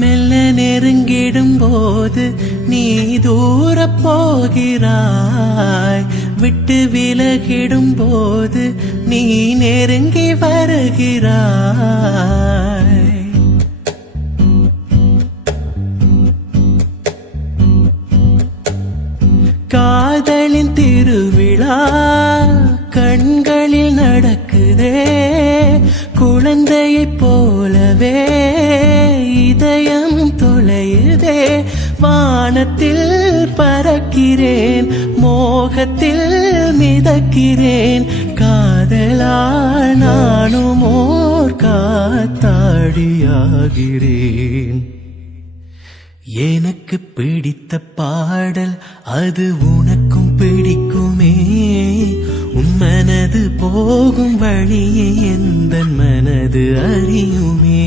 மெல்ல நெருங்கிடும் போது நீ தூர போகிறாய், விட்டு விலகிடும் போது நீ நெருங்கி வருகிறாய். காதலின் திருவிழா கண்களில் நடக்குதே, குழந்தையைப் போலவே இதயம் தொலையுதே. வானத்தில் பறக்கிறேன், மோகத்தில் மிதக்கிறேன், காதலால் நானும் ஓர் காத்தாடியாகிறேன். எனக்கு பிடித்த பாடல் அது உனக்கும் பிடிக்குமே, உன் மனது போகும் வழியை எந்த மனது அறியுமே.